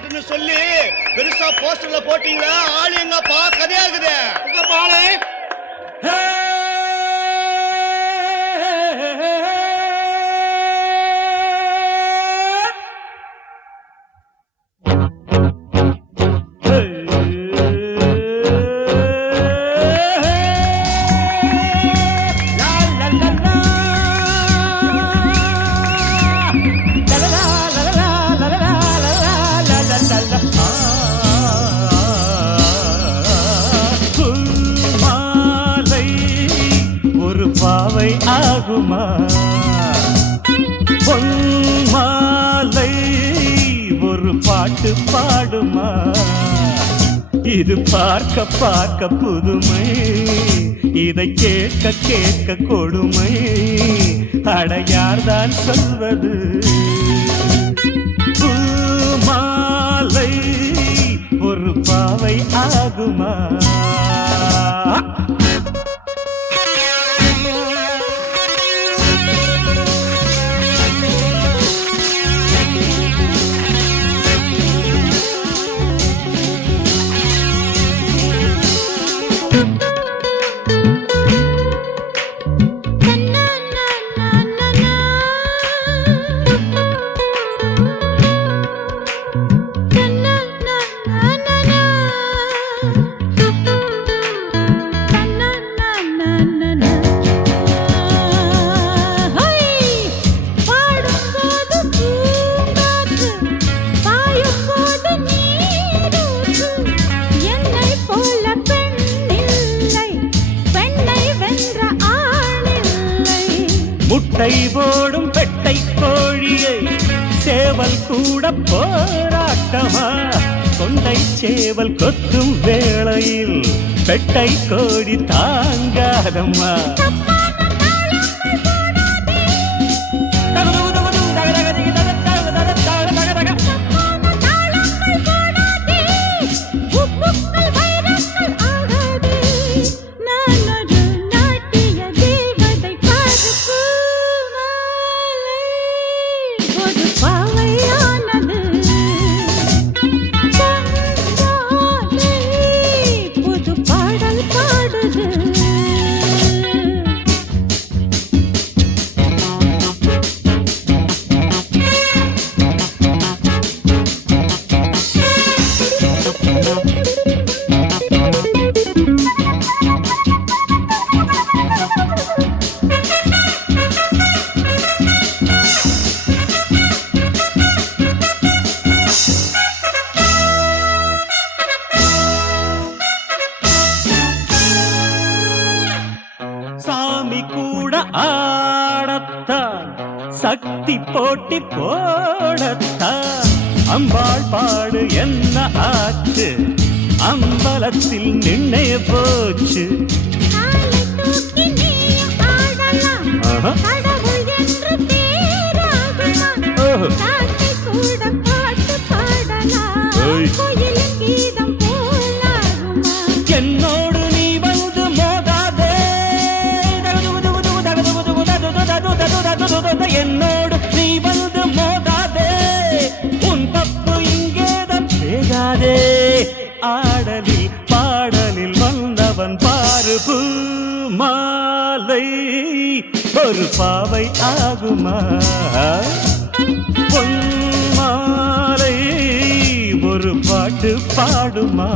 பாட்டுன்னு சொல்லி பெருசா போஸ்டர்ல போட்டீங்களா? ஆளு எங்கப்பா? கதையாகுது உங்க பாலு. பாவை ஆகுமா பொன்மாலை ஒரு பாட்டு பாடுமா? இது பார்க்க பார்க்க புதுமை, இதை கேட்க கேட்க கொடுமை. அடையார்தான் சொல்வது பூமாலை ஒரு பாவை ஆகுமா? முட்டை போடும் பெட்டை கோழியை சேவல் கூட போராட்டமா? கொண்டை சேவல் கொத்தும் வேளையில் பெட்டை கோழி தாங்காதம்மா. சாமி கூட ஆடத்தான், சக்தி போட்டி போடத்தான். அம்பாள் பாடு என்ன ஆச்சு? அம்பலத்தில் நின்னே போச்சு. என்னோடு நீ வந்து மோதாதே, என்னோடு நீ வந்து மோதாதே, உன் தப்பு இங்கேதான் பேசாதே. ஆடலில் பாடலில் வந்தவன் பாரு பூமாலை ஒரு பாவை ஆகுமா? பொன்மாலை ஒரு பாட்டு பாடுமா?